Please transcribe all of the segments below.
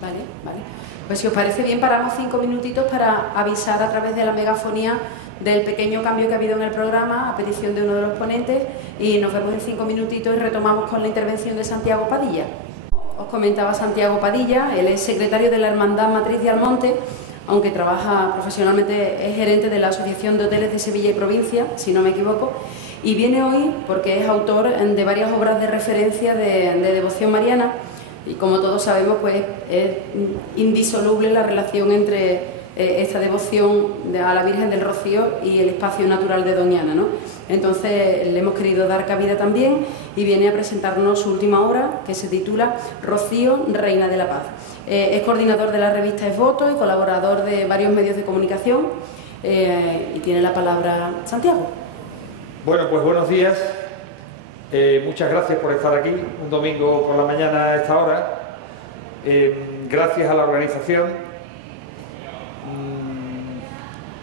Vale. Pues si os parece bien, paramos 5 minutitos para avisar a través de la megafonía del pequeño cambio que ha habido en el programa a petición de uno de los ponentes, y nos vemos en 5 minutitos y retomamos con la intervención de Santiago Padilla. Os comentaba Santiago Padilla, él es secretario de la Hermandad Matriz de Almonte, aunque trabaja profesionalmente, es gerente de la Asociación de Hoteles de Sevilla y Provincia, si no me equivoco, y viene hoy porque es autor de varias obras de referencia de devoción mariana, y como todos sabemos, pues es indisoluble la relación entre esta devoción a la Virgen del Rocío y el espacio natural de Doñana, ¿no? Entonces le hemos querido dar cabida también y viene a presentarnos su última obra, que se titula Rocío, Reina de la Paz. Es coordinador de la revista Es Voto y colaborador de varios medios de comunicación, y tiene la palabra Santiago. Bueno, pues buenos días. Muchas gracias por estar aquí un domingo por la mañana a esta hora. Gracias a la organización.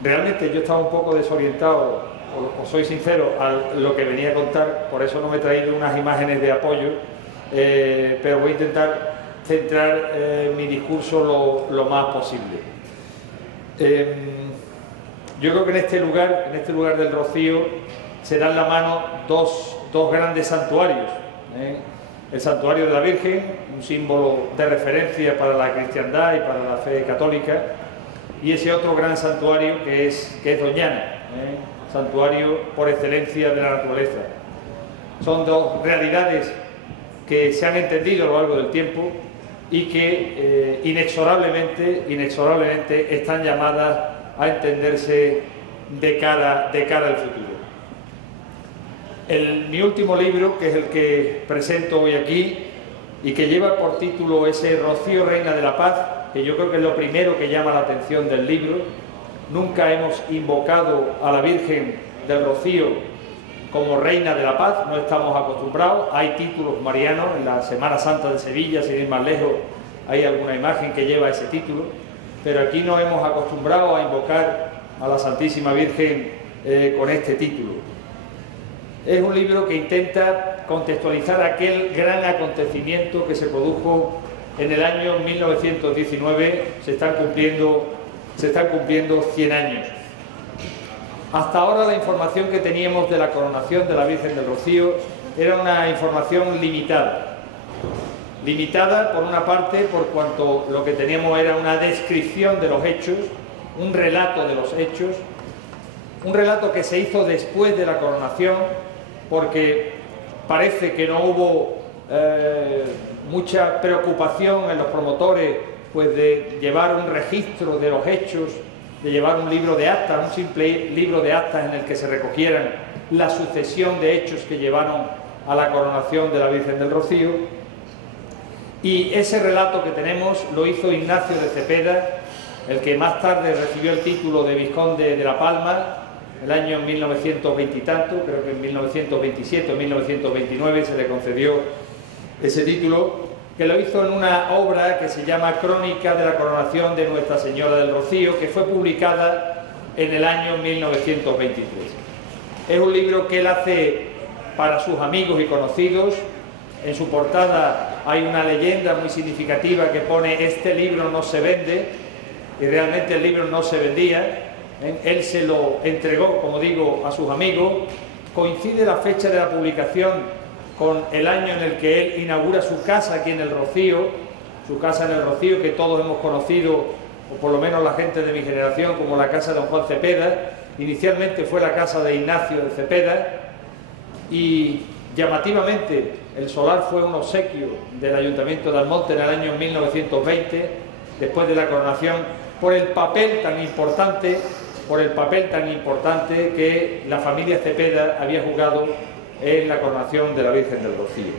Realmente yo estaba un poco desorientado, os soy sincero, a lo que venía a contar, por eso no me he traído unas imágenes de apoyo, pero voy a intentar centrar mi discurso lo más posible. Yo creo que en este lugar del Rocío se dan la mano dos grandes santuarios. El santuario de la Virgen, un símbolo de referencia para la cristiandad y para la fe católica, y ese otro gran santuario que es Doñana, santuario por excelencia de la naturaleza. Son dos realidades que se han entendido a lo largo del tiempo y que inexorablemente están llamadas a entenderse de cara al futuro. Mi último libro, que es el que presento hoy aquí y que lleva por título ese Rocío, Reina de la Paz, que yo creo que es lo primero que llama la atención del libro. Nunca hemos invocado a la Virgen del Rocío como Reina de la Paz, no estamos acostumbrados. Hay títulos marianos, en la Semana Santa de Sevilla, sin ir más lejos, hay alguna imagen que lleva ese título, pero aquí no hemos acostumbrado a invocar a la Santísima Virgen con este título. Es un libro que intenta contextualizar aquel gran acontecimiento que se produjo en el año 1919, se están cumpliendo 100 años. Hasta ahora la información que teníamos de la coronación de la Virgen del Rocío era una información limitada. Limitada por una parte por cuanto lo que teníamos era una descripción de los hechos, un relato de los hechos, un relato que se hizo después de la coronación, porque parece que no hubo mucha preocupación en los promotores pues de llevar un registro de los hechos, de llevar un libro de actas, un simple libro de actas en el que se recogieran la sucesión de hechos que llevaron a la coronación de la Virgen del Rocío. Y ese relato que tenemos lo hizo Ignacio de Cepeda, el que más tarde recibió el título de Vizconde de La Palma, el año 1920 y tanto, creo que en 1927 o 1929 se le concedió ese título, que lo hizo en una obra que se llama Crónica de la Coronación de Nuestra Señora del Rocío, que fue publicada en el año 1923. Es un libro que él hace para sus amigos y conocidos. En su portada hay una leyenda muy significativa que pone: este libro no se vende, y realmente el libro no se vendía. Él se lo entregó, como digo, a sus amigos. Coincide la fecha de la publicación con el año en el que él inaugura su casa aquí en el Rocío, su casa en el Rocío, que todos hemos conocido, o por lo menos la gente de mi generación, como la casa de don Juan Cepeda. Inicialmente fue la casa de Ignacio de Cepeda, y llamativamente el solar fue un obsequio del Ayuntamiento de Almonte en el año 1920, después de la coronación, por el papel tan importante que la familia Cepeda había jugado en la coronación de la Virgen del Rocío.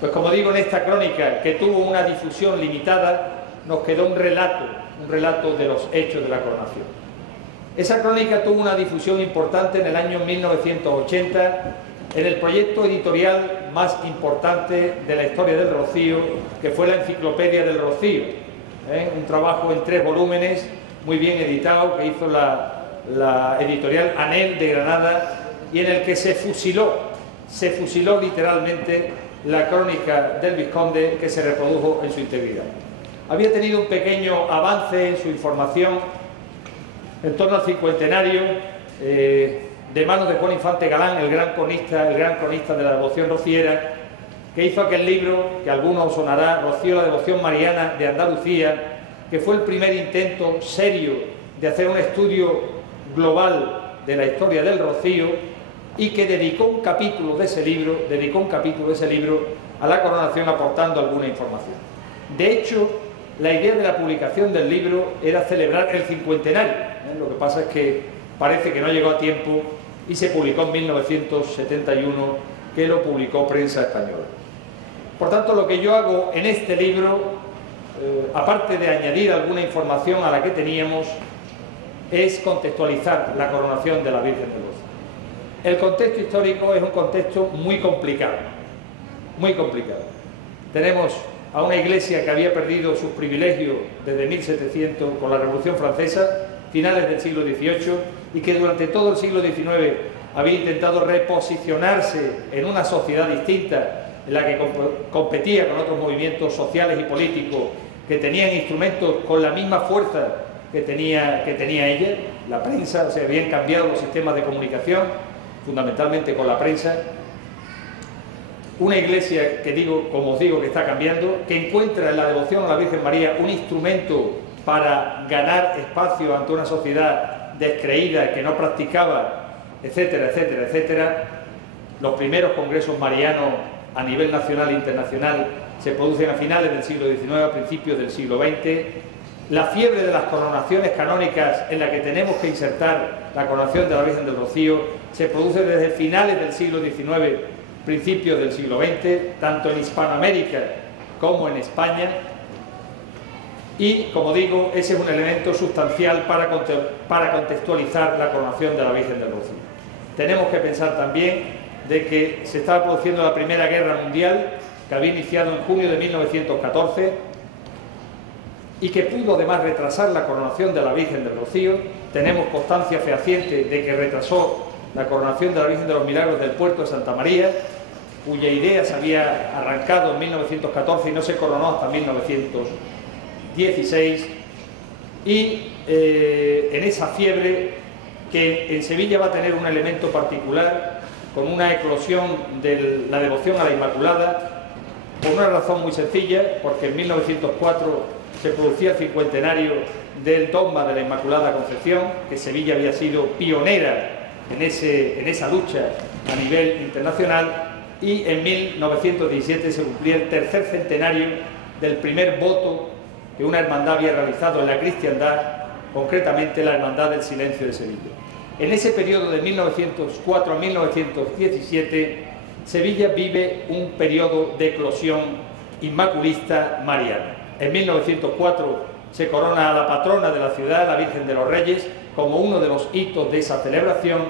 Pues como digo, en esta crónica, que tuvo una difusión limitada, nos quedó un relato de los hechos de la coronación. Esa crónica tuvo una difusión importante en el año 1980 en el proyecto editorial más importante de la historia del Rocío, que fue la Enciclopedia del Rocío, un trabajo en 3 volúmenes, muy bien editado, que hizo la editorial Anel de Granada, y en el que se fusiló literalmente la crónica del vizconde, que se reprodujo en su integridad. Había tenido un pequeño avance en su información en torno al cincuentenario, de manos de Juan Infante Galán, el gran cronista de la devoción rociera, que hizo aquel libro que a algunos sonará, Rocío, la devoción mariana de Andalucía, que fue el primer intento serio de hacer un estudio global de la historia del rocío, y que dedicó un capítulo de ese libro a la coronación, aportando alguna información. De hecho, la idea de la publicación del libro era celebrar el cincuentenario. Lo que pasa es que parece que no llegó a tiempo y se publicó en 1971, que lo publicó Prensa Española. Por tanto, lo que yo hago en este libro, aparte de añadir alguna información a la que teníamos, es contextualizar la coronación de la Virgen del Rocío. El contexto histórico es un contexto muy complicado, muy complicado. Tenemos a una iglesia que había perdido sus privilegios desde 1700 con la Revolución Francesa, finales del siglo XVIII, y que durante todo el siglo XIX había intentado reposicionarse en una sociedad distinta, en la que competía con otros movimientos sociales y políticos que tenían instrumentos con la misma fuerza que tenía ella, la prensa. O sea, habían cambiado los sistemas de comunicación, fundamentalmente con la prensa. Una iglesia que como os digo, que está cambiando, que encuentra en la devoción a la Virgen María un instrumento para ganar espacio ante una sociedad descreída que no practicaba, etcétera, etcétera, etcétera. Los primeros congresos marianos a nivel nacional e internacional se producen a finales del siglo XIX, a principios del siglo XX. La fiebre de las coronaciones canónicas, en la que tenemos que insertar la coronación de la Virgen del Rocío, se produce desde finales del siglo XIX, principios del siglo XX, tanto en Hispanoamérica como en España. Y, como digo, ese es un elemento sustancial para contextualizar la coronación de la Virgen del Rocío. Tenemos que pensar también de que se estaba produciendo la Primera Guerra Mundial, que había iniciado en junio de 1914, y que pudo además retrasar la coronación de la Virgen del Rocío. Tenemos constancia fehaciente de que retrasó la coronación de la Virgen de los Milagros del puerto de Santa María, cuya idea se había arrancado en 1914 y no se coronó hasta 1916, y en esa fiebre, que en Sevilla va a tener un elemento particular, con una eclosión de la devoción a la Inmaculada, por una razón muy sencilla, porque en 1904 se producía el cincuentenario del dogma de la Inmaculada Concepción, que Sevilla había sido pionera en esa lucha a nivel internacional, y en 1917 se cumplía el tercer centenario del primer voto que una hermandad había realizado en la cristiandad, concretamente la Hermandad del Silencio de Sevilla. En ese periodo de 1904 a 1917, Sevilla vive un periodo de eclosión inmaculista mariana. En 1904 se corona a la patrona de la ciudad, la Virgen de los Reyes, como uno de los hitos de esa celebración,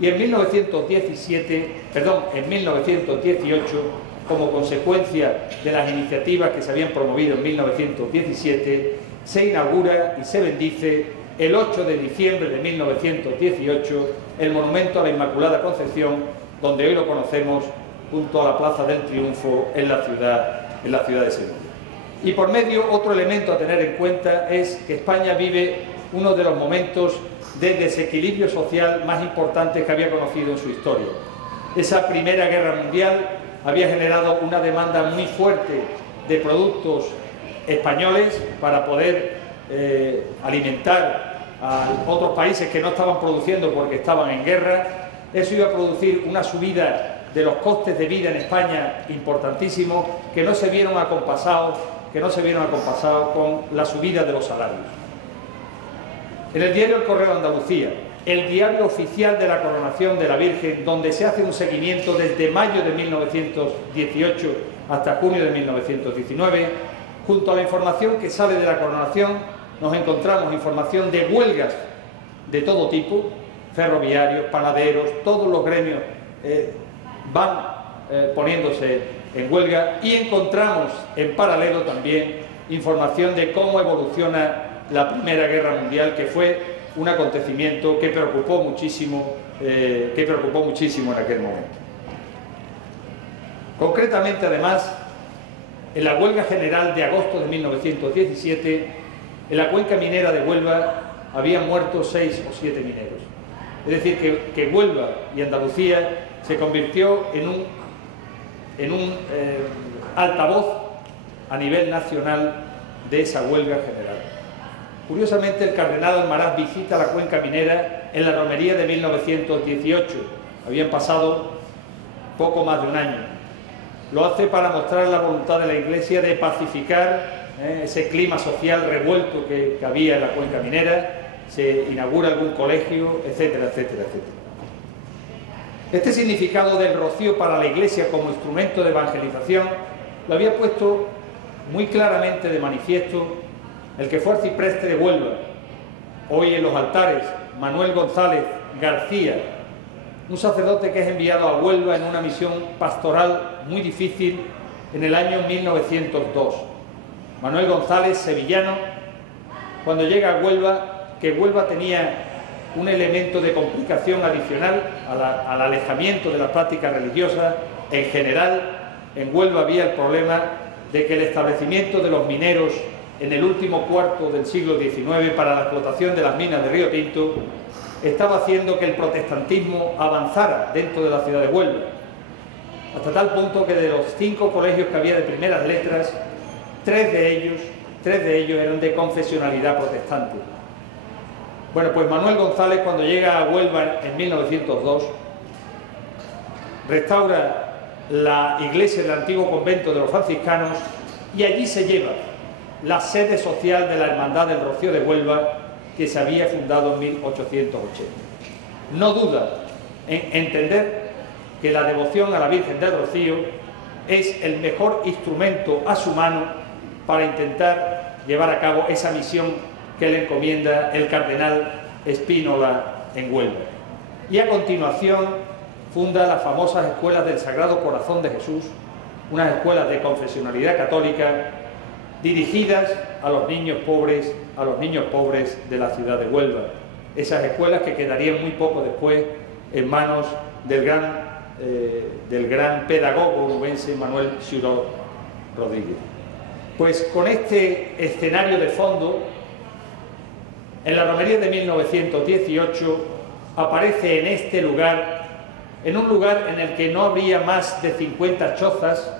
y en 1918, como consecuencia de las iniciativas que se habían promovido en 1917, se inaugura y se bendice el 8 de diciembre de 1918 el monumento a la Inmaculada Concepción, donde hoy lo conocemos junto a la Plaza del Triunfo en la ciudad de Sevilla. Y por medio, otro elemento a tener en cuenta es que España vive uno de los momentos de desequilibrio social más importantes que había conocido en su historia. Esa Primera Guerra Mundial había generado una demanda muy fuerte de productos españoles para poder alimentar a otros países que no estaban produciendo porque estaban en guerra. Eso iba a producir una subida de los costes de vida en España importantísimos, que no se vieron acompasados con la subida de los salarios. En el diario El Correo de Andalucía, el diario oficial de la coronación de la Virgen, donde se hace un seguimiento desde mayo de 1918 hasta junio de 1919, junto a la información que sale de la coronación, nos encontramos información de huelgas de todo tipo, ferroviarios, panaderos, todos los gremios van poniéndose en huelga, y encontramos en paralelo también información de cómo evoluciona la Primera Guerra Mundial, que fue un acontecimiento que preocupó muchísimo en aquel momento. Concretamente, además, en la huelga general de agosto de 1917, en la cuenca minera de Huelva habían muerto 6 o 7 mineros. Es decir, que Huelva y Andalucía se convirtió en un altavoz a nivel nacional de esa huelga general. Curiosamente, el cardenal Almaraz visita la cuenca minera en la romería de 1918. Habían pasado poco más de un año. Lo hace para mostrar la voluntad de la Iglesia de pacificar ese clima social revuelto que había en la cuenca minera. Se inaugura algún colegio, etcétera, etcétera, etcétera. Este significado del rocío para la Iglesia como instrumento de evangelización lo había puesto muy claramente de manifiesto el que fue arcipreste de Huelva, hoy en los altares, Manuel González García, un sacerdote que es enviado a Huelva en una misión pastoral muy difícil en el año 1902. Manuel González, sevillano, cuando llega a Huelva, que Huelva tenía un elemento de complicación adicional al alejamiento de las prácticas religiosas. En general, en Huelva había el problema de que el establecimiento de los mineros en el último cuarto del siglo XIX para la explotación de las minas de Río Tinto estaba haciendo que el protestantismo avanzara dentro de la ciudad de Huelva, hasta tal punto que de los 5 colegios que había de primeras letras, 3 de ellos eran de confesionalidad protestante. Bueno, pues Manuel González, cuando llega a Huelva en 1902, restaura la iglesia del antiguo convento de los franciscanos y allí se lleva la sede social de la Hermandad del Rocío de Huelva, que se había fundado en 1880. No duda en entender que la devoción a la Virgen del Rocío es el mejor instrumento a su mano para intentar llevar a cabo esa misión que le encomienda el cardenal Spínola en Huelva. Y a continuación funda las famosas escuelas del Sagrado Corazón de Jesús, unas escuelas de confesionalidad católica dirigidas a los niños pobres de la ciudad de Huelva. Esas escuelas que quedarían muy poco después en manos del gran pedagogo uruguense Manuel Ciuró Rodríguez. Pues con este escenario de fondo, en la romería de 1918 aparece en este lugar, en un lugar en el que no habría más de 50 chozas,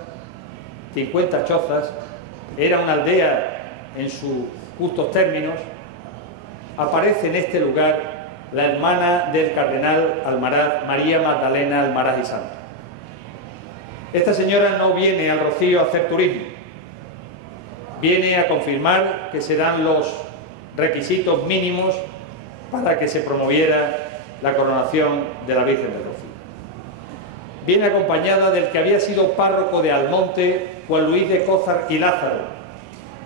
era una aldea en sus justos términos, aparece en este lugar la hermana del cardenal Almaraz, María Magdalena Almaraz y Santos. Esta señora no viene al Rocío a hacer turismo, viene a confirmar que se dan los requisitos mínimos para que se promoviera la coronación de la Virgen del Rocío. Viene acompañada del que había sido párroco de Almonte, Juan Luis de Cózar y Lázaro.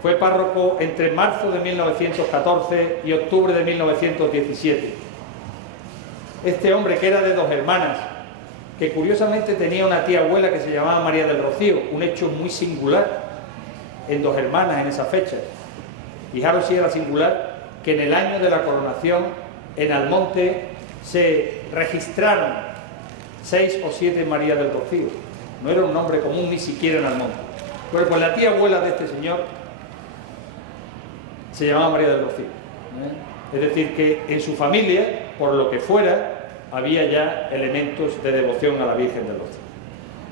Fue párroco entre marzo de 1914 y octubre de 1917. Este hombre, que era de 2 hermanas, que curiosamente tenía una tía abuela que se llamaba María del Rocío, un hecho muy singular en 2 hermanas en esa fecha. Fijaros si era singular que en el año de la coronación en Almonte se registraron 6 o 7 María del Rocío. No era un nombre común ni siquiera en Almonte. Bueno, pues la tía abuela de este señor se llamaba María del Rocío. Es decir, que en su familia, por lo que fuera, había ya elementos de devoción a la Virgen del Rocío.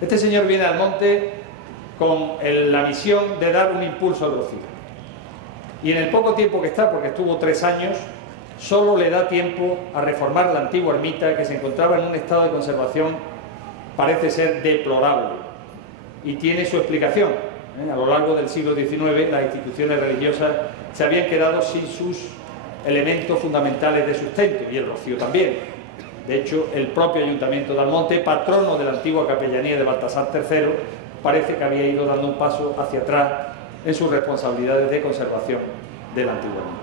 Este señor viene al monte con la misión de dar un impulso al Rocío. Y en el poco tiempo que está, porque estuvo 3 años, solo le da tiempo a reformar la antigua ermita, que se encontraba en un estado de conservación, parece ser deplorable. Y tiene su explicación. A lo largo del siglo XIX, las instituciones religiosas se habían quedado sin sus elementos fundamentales de sustento, y el Rocío también. De hecho, el propio Ayuntamiento de Almonte, patrono de la antigua capellanía de Baltasar III, parece que había ido dando un paso hacia atrás en sus responsabilidades de conservación de la antigua ermita.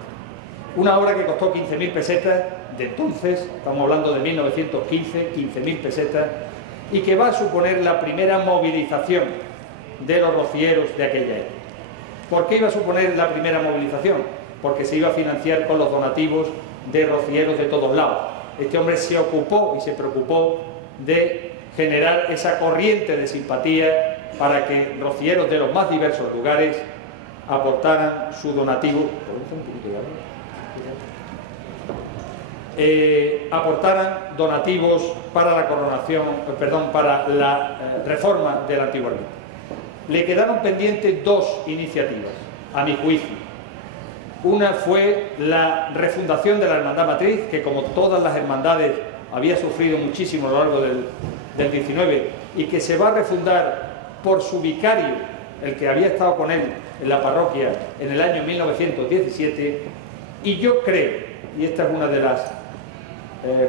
Una obra que costó 15.000 pesetas de entonces, estamos hablando de 1915, 15.000 pesetas, y que va a suponer la primera movilización de los rocieros de aquella época. ¿Por qué iba a suponer la primera movilización? Porque se iba a financiar con los donativos de rocieros de todos lados. Este hombre se ocupó y se preocupó de generar esa corriente de simpatía para que rocieros de los más diversos lugares aportaran su donativo, aportaran donativos para la coronación, para la reforma de la antigua ermita. Le quedaron pendientes dos iniciativas, a mi juicio. Una fue la refundación de la Hermandad Matriz, que como todas las hermandades había sufrido muchísimo a lo largo del 19, y que se va a refundar por su vicario, el que había estado con él en la parroquia en el año 1917, y yo creo, y esta es una de las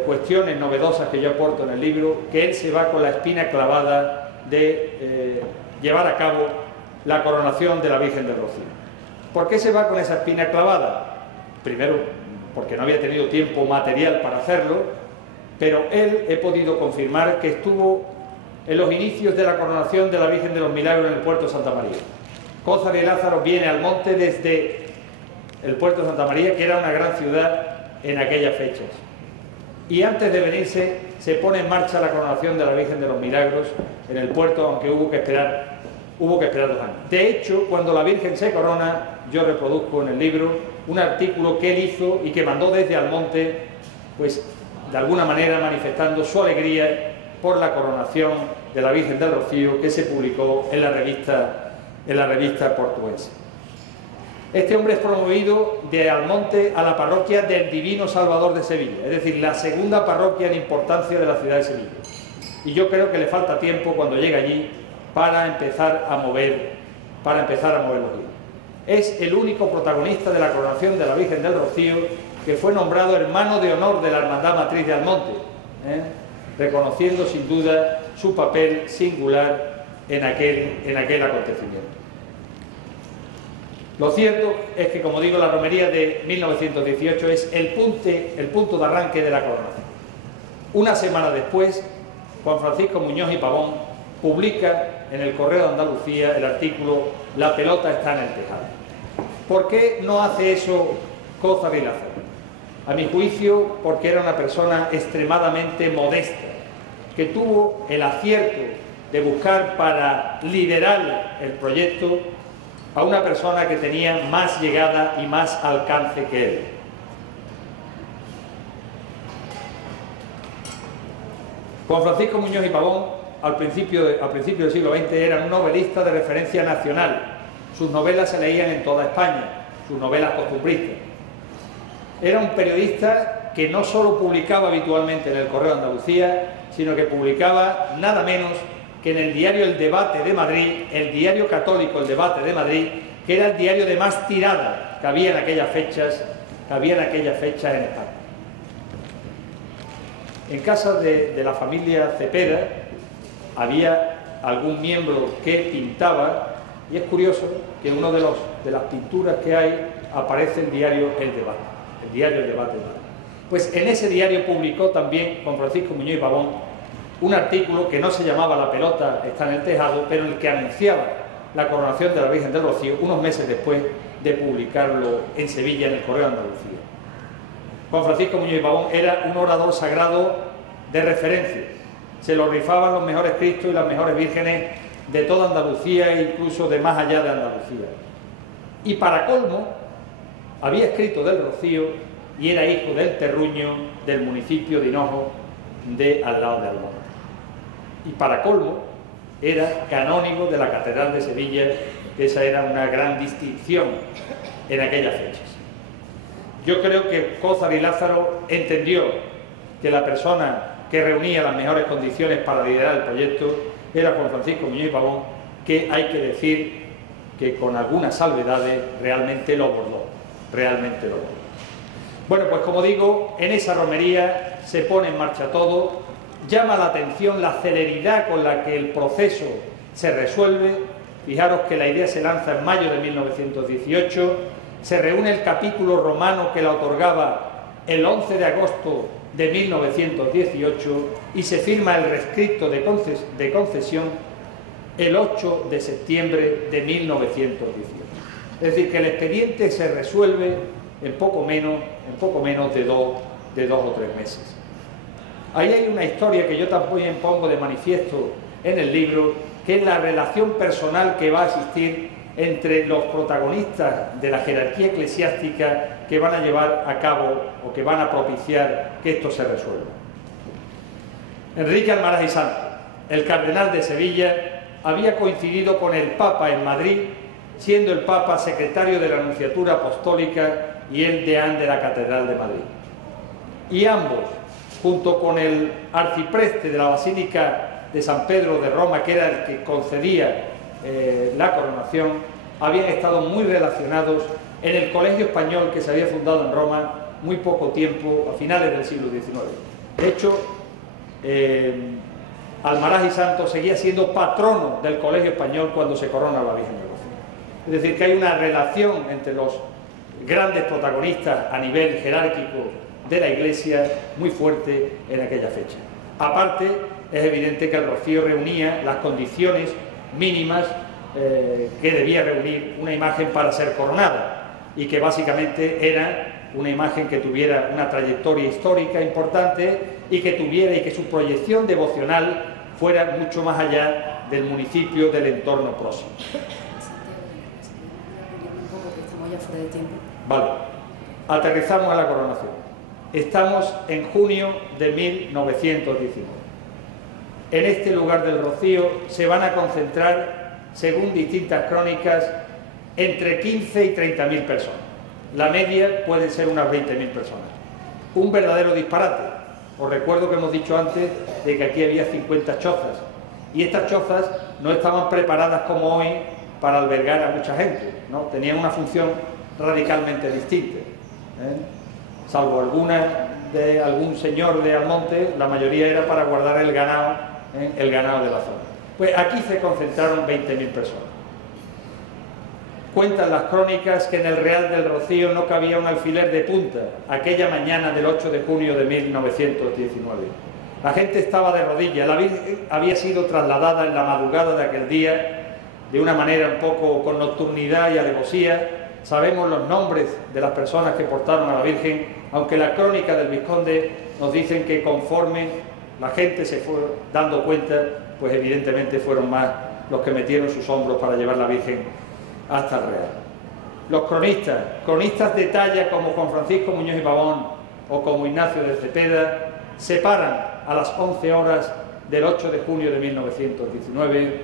cuestiones novedosas que yo aporto en el libro, que él se va con la espina clavada de llevar a cabo la coronación de la Virgen del Rocío. ¿Por qué se va con esa espina clavada? Primero, porque no había tenido tiempo material para hacerlo, pero él he podido confirmar que estuvo en los inicios de la coronación de la Virgen de los Milagros en el puerto de Santa María. Cózar y Lázaro viene al monte desde el puerto de Santa María, que era una gran ciudad en aquellas fechas. Y antes de venirse, se pone en marcha la coronación de la Virgen de los Milagros en el puerto, aunque hubo que esperar 2 años. De hecho, cuando la Virgen se corona, yo reproduzco en el libro un artículo que él hizo y que mandó desde Almonte, pues de alguna manera manifestando su alegría por la coronación de la Virgen del Rocío, que se publicó en la revista portuense. Este hombre es promovido de Almonte a la parroquia del Divino Salvador de Sevilla, es decir, la segunda parroquia en importancia de la ciudad de Sevilla. Y yo creo que le falta tiempo cuando llegue allí para empezar a mover los hilos. Es el único protagonista de la coronación de la Virgen del Rocío que fue nombrado hermano de honor de la Hermandad Matriz de Almonte, reconociendo sin duda su papel singular en aquel acontecimiento. Lo cierto es que, como digo, la romería de 1918 es el punto de arranque de la coronación. Una semana después, Juan Francisco Muñoz y Pavón publica en el Correo de Andalucía el artículo "La pelota está en el tejado". ¿Por qué no hace eso Cózar y Lázaro? A mi juicio, porque era una persona extremadamente modesta, que tuvo el acierto de buscar para liderar el proyecto a una persona que tenía más llegada y más alcance que él. Juan Francisco Muñoz y Pavón, al principio del siglo XX, era un novelista de referencia nacional. Sus novelas se leían en toda España, sus novelas costumbristas. Era un periodista que no solo publicaba habitualmente en el Correo de Andalucía, sino que publicaba nada menos que en el diario El Debate de Madrid, el diario católico El Debate de Madrid, que era el diario de más tirada que había en aquellas fechas en España. En casa de la familia Cepeda había algún miembro que pintaba, y es curioso que en una de las pinturas que hay aparece el diario El Debate de Madrid. Pues en ese diario publicó también Juan Francisco Muñoz y Pavón un artículo que no se llamaba "La pelota está en el tejado", pero en el que anunciaba la coronación de la Virgen del Rocío unos meses después de publicarlo en Sevilla en el Correo de Andalucía. Juan Francisco Muñoz y Pavón era un orador sagrado de referencia. Se lo rifaban los mejores Cristos y las mejores vírgenes de toda Andalucía e incluso de más allá de Andalucía. Y para colmo, había escrito del Rocío y era hijo del terruño del municipio de Hinojo, de al lado de Almonte. Y para colmo, era canónigo de la Catedral de Sevilla, que esa era una gran distinción en aquellas fechas. Yo creo que Cózar y Lázaro entendió que la persona que reunía las mejores condiciones para liderar el proyecto era Juan Francisco Muñoz y Pavón, que hay que decir que con algunas salvedades realmente lo bordó. Bueno, pues como digo, en esa romería se pone en marcha todo. Llama la atención la celeridad con la que el proceso se resuelve. Fijaros que la idea se lanza en mayo de 1918, se reúne el capítulo romano que la otorgaba el 11 de agosto de 1918 y se firma el rescripto de concesión el 8 de septiembre de 1918. Es decir, que el expediente se resuelve en poco menos de dos o tres meses. Ahí hay una historia que yo también pongo de manifiesto en el libro, que que es la relación personal que va a existir entre los protagonistas de la jerarquía eclesiástica que van a llevar a cabo o que van a propiciar que esto se resuelva. Enrique Almaraz y Santos, el cardenal de Sevilla, había coincidido con el Papa en Madrid, siendo el Papa secretario de la Nunciatura Apostólica y el deán de la Catedral de Madrid. Y ambos, junto con el arcipreste de la Basílica de San Pedro de Roma, que era el que concedía la coronación, habían estado muy relacionados en el Colegio Español que se había fundado en Roma muy poco tiempo, a finales del siglo XIX. De hecho, Almaraz y Santos seguía siendo patrono del Colegio Español cuando se corona la Virgen del Rocío. Es decir, que hay una relación entre los grandes protagonistas a nivel jerárquico de la Iglesia muy fuerte en aquella fecha. Aparte, es evidente que el Rocío reunía las condiciones mínimas que debía reunir una imagen para ser coronada, y que básicamente era una imagen que tuviera una trayectoria histórica importante y que tuviera y que su proyección devocional fuera mucho más allá del municipio, del entorno próximo. Vale, aterrizamos a la coronación. Estamos en junio de 1919. En este lugar del Rocío se van a concentrar, según distintas crónicas, entre 15 y 30.000 personas. La media puede ser unas 20.000 personas. Un verdadero disparate. Os recuerdo que hemos dicho antes de que aquí había 50 chozas, y estas chozas no estaban preparadas como hoy para albergar a mucha gente, ¿no? Tenían una función radicalmente distinta, salvo alguna de algún señor de Almonte, la mayoría era para guardar el ganado de la zona. Pues aquí se concentraron 20.000 personas. Cuentan las crónicas que en el Real del Rocío no cabía un alfiler de punta aquella mañana del 8 de junio de 1919. La gente estaba de rodillas. La Virgen había sido trasladada en la madrugada de aquel día de una manera un poco con nocturnidad y alevosía. Sabemos los nombres de las personas que portaron a la Virgen, aunque la crónica del vizconde nos dicen que conforme la gente se fue dando cuenta, pues evidentemente fueron más los que metieron sus hombros para llevar la Virgen hasta el Real. Los cronistas de talla como Juan Francisco Muñoz y Pavón o como Ignacio de Cepeda, se paran a las 11 horas del 8 de junio de 1919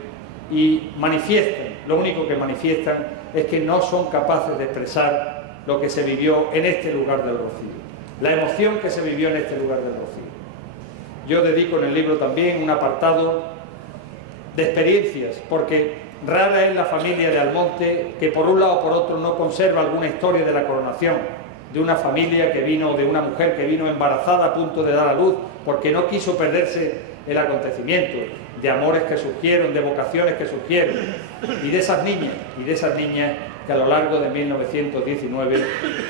y manifiestan, lo único que manifiestan es que no son capaces de expresar lo que se vivió en este lugar del Rocío, la emoción que se vivió en este lugar del Rocío. Yo dedico en el libro también un apartado de experiencias, porque rara es la familia de Almonte que por un lado o por otro no conserva alguna historia de la coronación, de una familia que vino, de una mujer que vino embarazada a punto de dar a luz porque no quiso perderse el acontecimiento, de amores que surgieron, de vocaciones que surgieron, y de esas niñas que a lo largo de 1919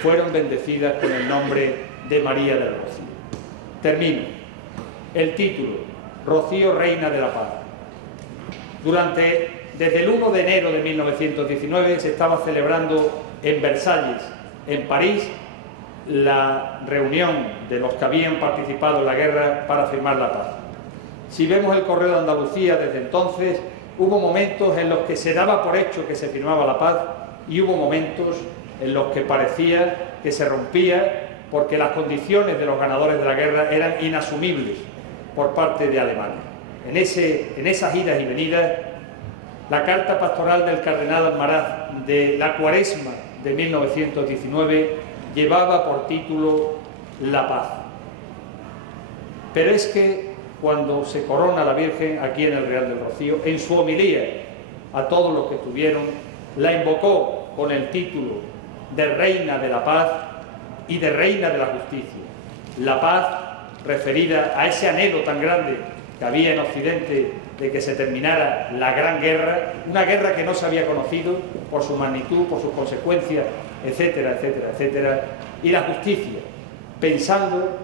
fueron bendecidas con el nombre de María del Rocío. Termino. El título, Rocío, Reina de la Paz. Desde el 1 de enero de 1919 se estaba celebrando en Versalles, en París, la reunión de los que habían participado en la guerra para firmar la paz. Si vemos el Correo de Andalucía desde entonces, hubo momentos en los que se daba por hecho que se firmaba la paz y hubo momentos en los que parecía que se rompía porque las condiciones de los ganadores de la guerra eran inasumibles por parte de Alemania. En esas idas y venidas, la carta pastoral del cardenal Almaraz de la Cuaresma de 1919 llevaba por título La Paz. Pero es que cuando se corona la Virgen aquí en el Real del Rocío, en su homilía a todos los que estuvieron, la invocó con el título de Reina de la Paz y de Reina de la Justicia. La paz referida a ese anhelo tan grande que había en Occidente de que se terminara la Gran Guerra, una guerra que no se había conocido por su magnitud, por sus consecuencias, etcétera, etcétera, etcétera, y la justicia, pensando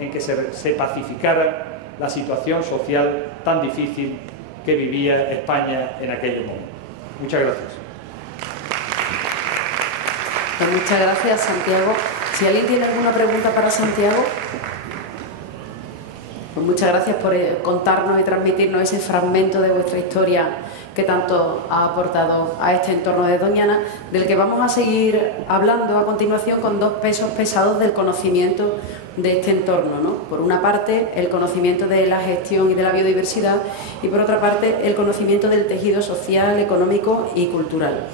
en que se pacificara la situación social tan difícil que vivía España en aquellos momentos. Muchas gracias. Pues muchas gracias, Santiago. Si alguien tiene alguna pregunta para Santiago. Pues muchas gracias por contarnos y transmitirnos ese fragmento de vuestra historia que tanto ha aportado a este entorno de Doñana, del que vamos a seguir hablando a continuación con dos pesos pesados del conocimiento de este entorno, ¿no? Por una parte, el conocimiento de la gestión y de la biodiversidad y por otra parte, el conocimiento del tejido social, económico y cultural.